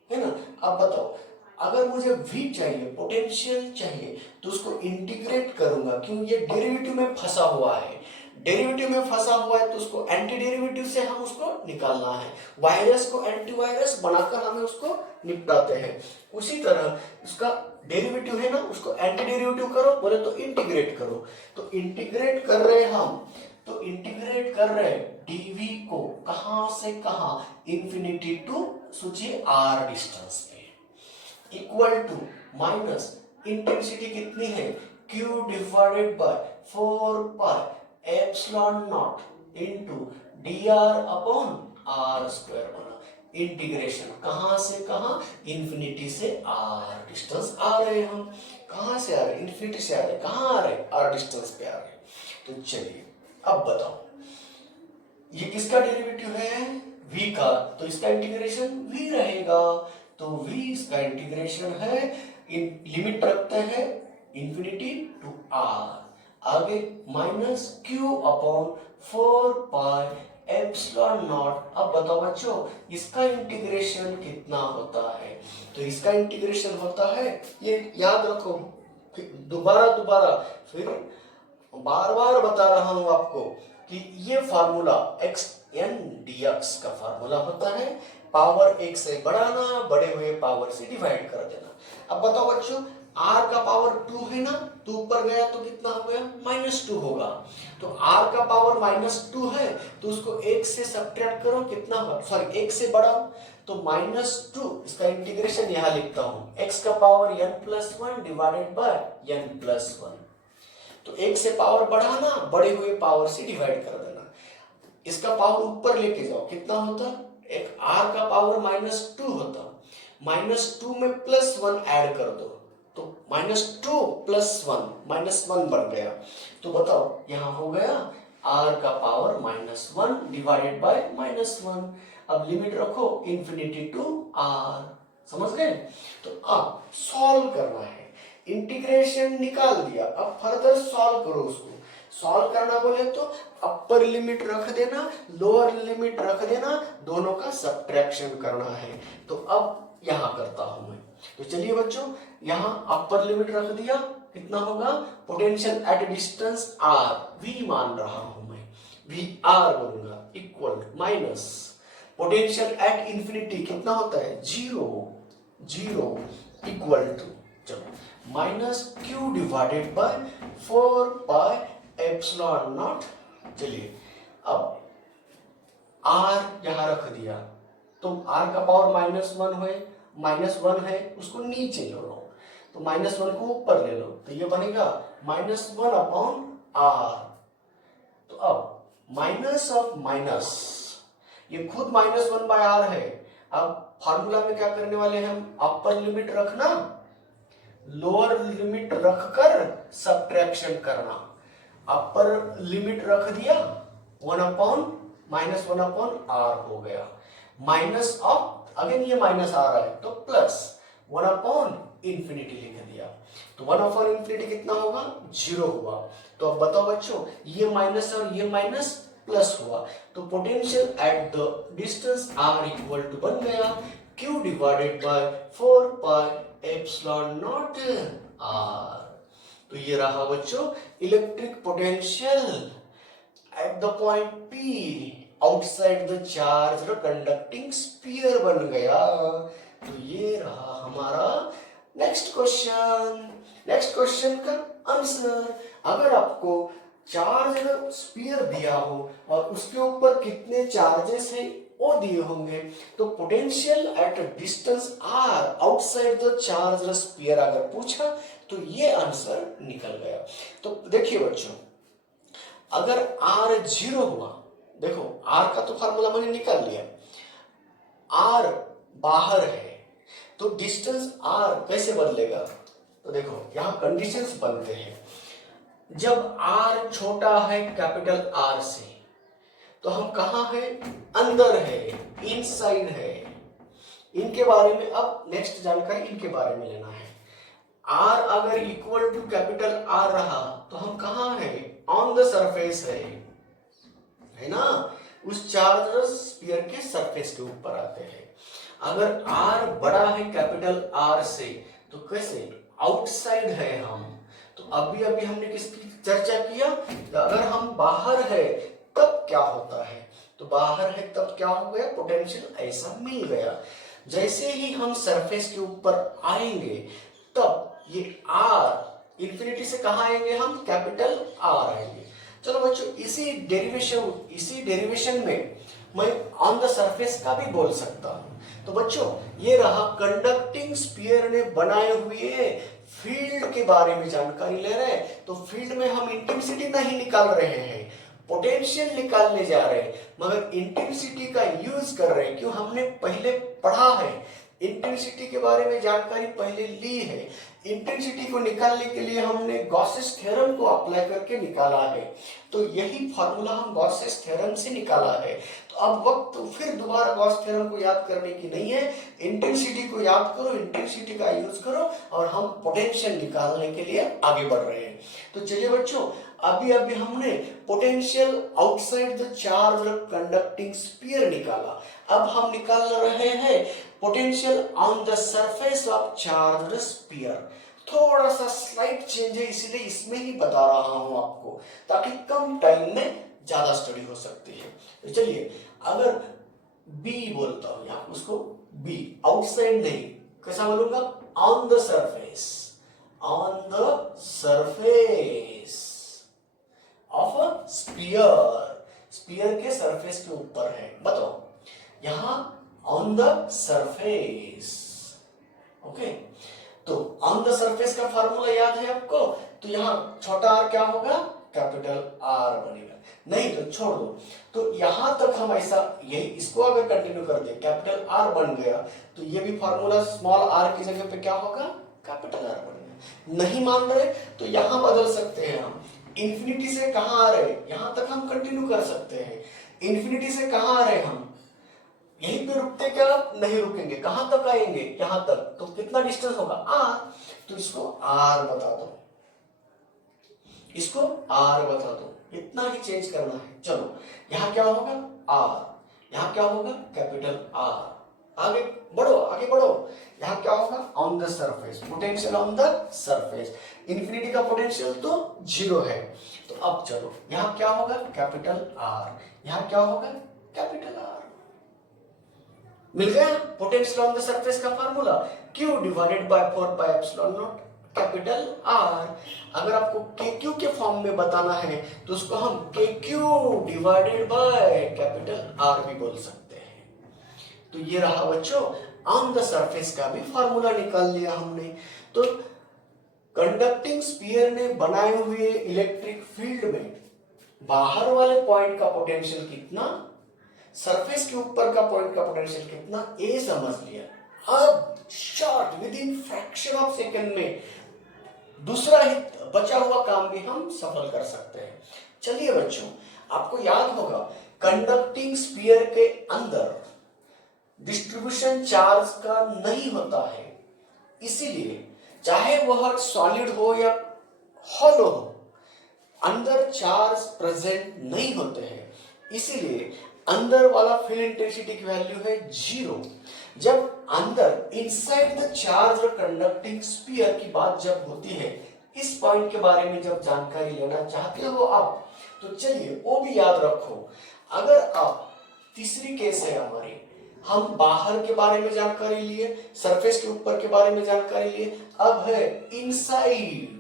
है ना? अब बताओ, अगर मुझे v चाहिए, पोटेंशियल चाहिए, तो उसको इंटीग्रेट करूंगा, क्यों? ये डेरिवेटिव में फंसा हुआ है, डेरिवेटिव में फंसा हुआ है, तो उसको एंटी डेरिवेटिव से हम उसको निकालना है। वायरस को एंटी वायरस बनाकर हमें उसको निपटाते हैं। उसी तरह उसका डेरिवेटिव है ना, उसको एंटी डेरिवेटिव करो, बोले तो इंटीग्रेट करो। तो इंटीग्रेट कर रहे हम, तो इंटीग्रेट कर रहे dv को कहां से कहां? इंफिनिटी टू सोचिए r डिस्टेंस पे, इक्वल टू माइनस इंटेंसिटी कितनी है? q divided by 4 pi epsilon not into dr upon r square बना। इंटीग्रेशन कहां से कहां? इंफिनिटी से r डिस्टेंस आ रहे हम। कहां से आ रहे? इंफिनिटी से आ रहे। कहां आ रहे? r डिस्टेंस पे आ रहे। तो चलिए, अब बताओ, ये किसका डेरिवेटिव है? v का, तो इसका इंटीग्रेशन v रहेगा। तो v इसका इंटीग्रेशन है, लिमिट रखते हैं इंफिनिटी टू r, आगे minus q upon 4 pi epsilon not. अब बताओ बच्चों इसका इंटीग्रेशन कितना होता है? तो इसका इंटीग्रेशन होता है, ये याद रखो, दोबारा फिर बार बार बता रहा हूं आपको कि ये फार्मूला एक्स एन dx का फार्मूला होता है पावर एक से बढ़ाना, बड़े हुए पावर से डिवाइड कर देना। अब बताओ बच्चों r का पावर 2 है ना, तो ऊपर गया तो कितना हो गया? -2 होगा। तो r का पावर -2 है तो उसको 1 से सब्ट्रैक्ट करो, कितना हो, सॉरी 1 से बढ़ाओ तो -2। इसका इंटीग्रेशन यहां लिखता हूं, x का power n+1 divided by n+1। तो 1 से पावर बढ़ाना, बड़े हुए पावर से डिवाइड कर देना। इसका पावर ऊपर लेके जाओ, कितना होता? एक r का पावर -2 होता, -2 में +1 ऐड कर दो तो -2 + 1 बन गया। तो बताओ यहां हो गया r का पावर -1 डिवाइडेड बाय -1। अब लिमिट रखो इंफिनिटी टू r, समझ गए? तो अब सॉल्व करना है, इंटीग्रेशन निकाल दिया, अब फर्दर सॉल्व करो। उसको सॉल्व करना बोले तो अपर लिमिट रख देना, लोअर लिमिट रख देना, दोनों का सब्ट्रैक्शन करना है। तो अब यहां करता हूं मैं। तो चलिए बच्चों यहां अपर लिमिट रख दिया, कितना होगा? Potential at distance r, v मान रहा हूं मैं, वी आर बोलूंगा, equal minus potential at infinity कितना होता है? 0 इक्वल टू, चलो -q divided by 4 pi epsilon not. चलिए अब r यहां रख दिया तो r का पावर -1 है, उसको नीचे ले लो, तो -1 को ऊपर ले लो, तो ये बनेगा -1 अपॉन r। तो अब माइनस ऑफ माइनस, ये खुद -1/r है। अब फॉर्मूला में क्या करने वाले हैं हम? अपर लिमिट रखना, लोअर लिमिट रखकर सब्ट्रैक्शन करना। अपर लिमिट रख दिया, -1/r हो गया, माइनस ऑफ, अगेन ये माइनस आ रहा है तो प्लस 1/इंफिनिटी लिख दिया। तो 1/इंफिनिटी कितना होगा? 0 हुआ। तो अब बताओ बच्चों ये माइनस और ये माइनस प्लस हुआ, तो potential at the distance r equal to बन गया q divided by 4 pi epsilon naught r। तो ये रहा बच्चों electric potential at the point P outside the charge conducting sphere बन गया। तो ये रहा हमारा नेक्स्ट क्वेश्चन का आंसर। अगर आपको चार्ज स्फीयर दिया हो और उसके ऊपर कितने चार्जेस हैं वो दिए होंगे, तो potential at distance r outside the charge sphere अगर पूछा तो ये आंसर निकल गया। तो देखिए बच्चों अगर r 0 हुआ, देखो r का तो फार्मूला मैंने निकाल लिया, r बाहर है तो डिस्टेंस r कैसे बदलेगा? तो देखो यहां कंडीशंस बनते हैं। जब r छोटा है कैपिटल R से तो हम कहां है? अंदर है, इनसाइड है। इनके बारे में अब नेक्स्ट जानकारी इनके बारे में लेना है। r अगर इक्वल टू कैपिटल R रहा तो हम कहां है? ऑन द सरफेस है ना, उस चार्ज स्फीयर के सरफेस के ऊपर आते हैं। अगर r बड़ा है कैपिटल R से तो कैसे? आउटसाइड है हम। तो अभी हमने किसकी चर्चा किया? अगर हम बाहर है तब क्या होता है? तो बाहर है तब क्या हो गया? पोटेंशियल ऐसा मिल गया। जैसे ही हम सरफेस के ऊपर आएंगे तब ये r इंफिनिटी से कहां आएंगे हम? कैपिटल R आएंगे। चलो बच्चों इसी डेरिवेशन में मैं ऑन द सरफेस का भी बोल सकता हूं। तो बच्चों ये रहा कंडक्टिंग स्फीयर ने बनाए हुए फील्ड के बारे में जानकारी ले रहे हैं। तो फील्ड में हम इंटेंसिटी नहीं निकाल रहे हैं, पोटेंशियल निकालने जा रहे हैं, मगर इंटेंसिटी का यूज कर रहे हैं। क्यों? हमने पहले पढ़ा है, इंटेंसिटी के बारे में जानकारी पहले ली है। इंटेंसिटी को निकालने के लिए हमने गॉसेस थ्योरम को अप्लाई करके निकाला है। तो यही फॉर्मूला हम गॉसेस थ्योरम से निकाला है। तो अब वक्त फिर दोबारा गॉस थ्योरम को याद करने की नहीं है, इंटेंसिटी को याद करो, इंटेंसिटी का यूज करो और हम पोटेंशियल निकालने के लिए आगे बढ़ रहे हैं। तो चलिए बच्चों अभी अभी हमने potential outside the charge conducting sphere निकाला, अब हम निकाल रहे हैं potential on the surface of charge sphere. थोड़ा सा स्लाइट चेंज है, इसीलिए इसमें ही बता रहा हूं आपको, ताकि कम टाइम में ज्यादा स्टडी हो सकती है। तो चलिए, अगर बी बोलता हूं यहां उसको, बी आउटसाइड नहीं, कैसा बोलूंगा, on the surface, on the surface of a sphere, sphere के सरफेस के ऊपर है, बताओ यहां ऑन द सरफेस। ओके, तो ऑन द सरफेस का फार्मूला याद है आपको, तो यहां छोटा आर क्या होगा, कैपिटल आर बनेगा, नहीं तो छोड़ दो। तो यहां तक हम ऐसा, यही इसको अगर कंटिन्यू कर दे, कैपिटल आर बन गया, तो ये भी फार्मूला स्मॉल आर की जगह पे क्या होगा, कैपिटल आर बनेगा। नहीं मान रहे तो यहां बदल सकते हैं हम, इंफिनिटी से कहां आ रहे, यहां तक हम कंटिन्यू कर सकते हैं, इंफिनिटी से कहां आ रहे हम, यहीं पे रुकते क्या, नहीं रुकेंगे, कहां तक आएंगे, यहां तक, तो कितना डिस्टेंस होगा, आर, तो इसको आर बता दो, इसको आर बता दो, इतना ही चेंज करना है। चलो यहां क्या होगा, आर, यहां क्या होगा, कैपिटल आर, आगे बढ़ो आगे बढ़ो, यहां क्या होगा, on the surface, potential on the surface, infinity का पोटेंशियल तो 0 है, तो अब चलो यहां क्या होगा, कैपिटल आर, यहां क्या होगा, कैपिटल आर। मिल गया पोटेंशियल ऑन द सरफेस का formula, Q divided by 4 pi epsilon naught capital R. अगर आपको KQ के फॉर्म में बताना है तो उसको हम KQ divided by capital R भी बोल सकते हैं। तो ये रहा बच्चों, ऑन द सरफेस का भी फार्मूला निकाल लिया हमने। तो कंडक्टिंग स्फीयर ने बनाए हुए इलेक्ट्रिक फील्ड में बाहर वाले पॉइंट का पोटेंशियल कितना, सरफेस के ऊपर का पॉइंट का पोटेंशियल कितना, ए समझ लिया। अब short with in fraction of second में दूसरा ही बचा हुआ काम भी हम सफल कर सकते हैं। चलिए बच्चों, आपको याद होगा कंडक्टिंग स्फीयर के अंदर डिस्ट्रीब्यूशन चार्ज का नहीं होता है, इसीलिए चाहे वह सॉलिड हो या हॉलो हो, अंदर चार्ज प्रेजेंट नहीं होते हैं, इसीलिए अंदर वाला फील्ड इंटेंसिटी की वैल्यू है 0। जब अंदर inside the charge conducting sphere की बात जब होती है, इस पॉइंट के बारे में जब जानकारी लेना चाहते हो आप, तो चलिए वो भी याद रखो। अगर आप, तीसरी केस है हमारी, हम बाहर के बारे में जानकारी लिए, सरफेस के ऊपर के बारे में जानकारी लिए, अब है इनसाइड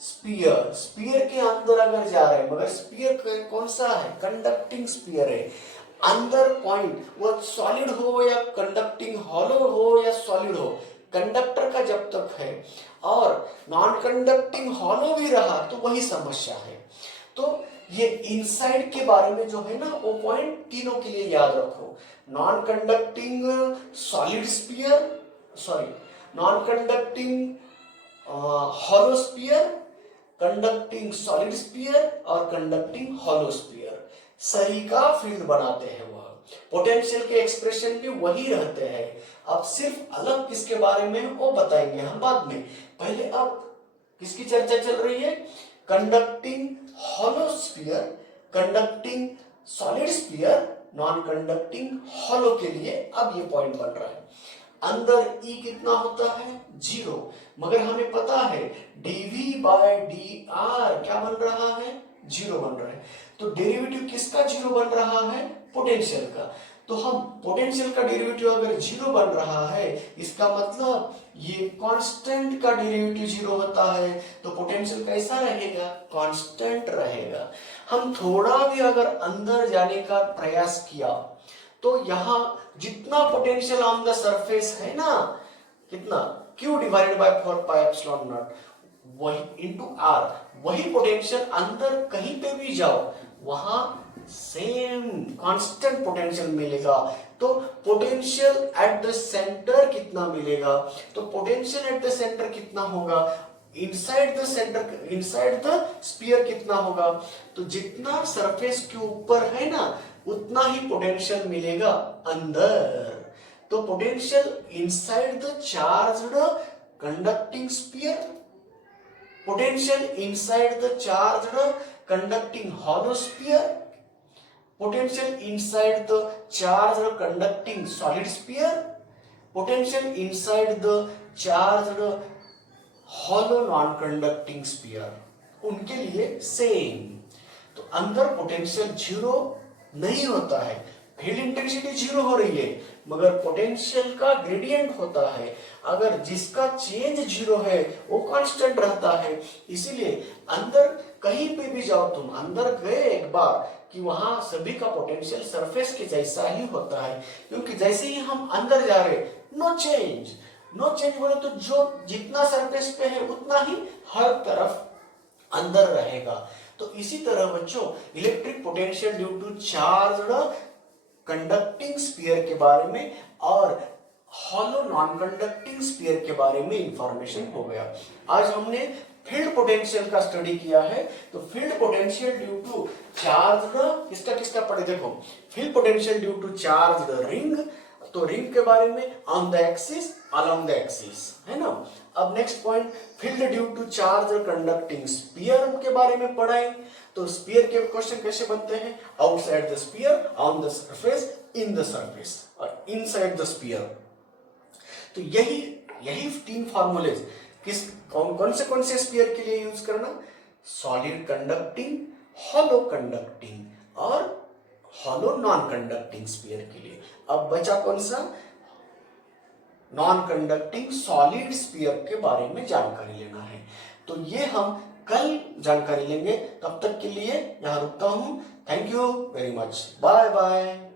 स्फीयर, स्फीयर के अंदर अगर जा रहे हैं, मगर स्फीयर कौन सा है, कंडक्टिंग स्फीयर है, अंदर पॉइंट वो सॉलिड हो या कंडक्टिंग हॉलो हो या सॉलिड हो, कंडक्टर का जब तक है, और नॉन कंडक्टिंग हॉलो भी रहा तो वही समस्या है। तो ये इनसाइड के बारे में जो है ना, वो पॉइंट तीनों के लिए याद रखो, non conducting solid sphere, sorry non conducting hollow sphere, conducting solid sphere और कंडक्टिंग हॉलो स्फीयर, सही का फील्ड बनाते हैं, वह पोटेंशियल के एक्सप्रेशन भी वही रहते हैं। अब सिर्फ अलग किसके बारे में वो बताएंगे हम बाद में, पहले अब किसकी चर्चा चल रही है, conducting hollow sphere, conducting solid sphere, non conducting hollow के लिए अब ये पॉइंट बन रहा है। अंदर E कितना होता है, 0, मगर हमें पता है dV बाय dr क्या बन रहा है, 0 बन रहा है। तो डेरिवेटिव किसका 0 बन रहा है, पोटेंशियल का। तो हम पोटेंशियल का डेरिवेटिव अगर 0 बन रहा है, इसका मतलब ये कांस्टेंट का डेरिवेटिव 0 होता है, तो पोटेंशियल कैसा रहेगा, कांस्टेंट रहेगा। हम थोड़ा भी अगर अंदर जाने का प्रयास किया तो यहां जितना पोटेंशियल ऑन द सरफेस है ना, कितना, Q divided by 4 pi epsilon not, वही इनटू R, वही पोटेंशियल अंदर कहीं पे भी जाओ वहां सेम कांस्टेंट पोटेंशियल मिलेगा। तो पोटेंशियल एट द सेंटर कितना मिलेगा, तो पोटेंशियल एट द सेंटर कितना होगा, inside the centre, inside the sphere कितना होगा, तो जितना सरफेस के ऊपर है ना उतना ही पोटेंशियल मिलेगा अंदर। तो potential inside the charged conducting sphere potential inside the charged conducting hollow sphere, potential inside the charged conducting solid sphere, potential inside the charged hollow non conducting sphere, उनके लिए सेम। तो अंदर पोटेंशियल जीरो नहीं होता है, field intensity zero हो रही है, मगर पोटेंशियल का ग्रेडियंट होता है। अगर जिसका चेंज जीरो है वो कांस्टेंट रहता है। इसीलिए अंदर कहीं पे भी जाओ, तुम अंदर गए एक बार कि वहां सभी का पोटेंशियल सरफेस के जैसा ही होता है, क्योंकि जैसे ही हम अंदर जा रहे नो चेंज। नो चेंज बोले तो जो जितना सरफेस पे है उतना ही हर तरफ अंदर रहेगा। तो इसी तरह बच्चों electric potential due to charged conducting sphere के बारे में और हॉलो नॉन कंडक्टिंग स्फीयर के बारे में इंफॉर्मेशन हो गया। आज हमने फील्ड पोटेंशियल का स्टडी किया है। तो field potential due to charged किसका किसका पढ़े, देखो field potential due to charged ring, तो रिंग के बारे में on the axis along the axis है ना। अब next point field due to charge conducting sphere के बारे में पढ़ाएंगे। तो स्फीयर के क्वेश्चन कैसे बनते हैं, outside the sphere, on the surface, in the surface और इनसाइड द स्फीयर। तो यही तीन फॉर्मूलेज किस कौन से स्फीयर के लिए यूज करना, सॉलिड कंडक्टिंग, हॉलो कंडक्टिंग और हॉलो नॉन कंडक्टिंग स्फीयर के लिए। अब बचा कौन सा, नॉन कंडक्टिंग सॉलिड स्फीयर के बारे में जानकारी लेना है। तो ये हम कल जानकारी लेंगे। तब तक के लिए यहाँ रुकता हूं। Thank you very much, bye bye.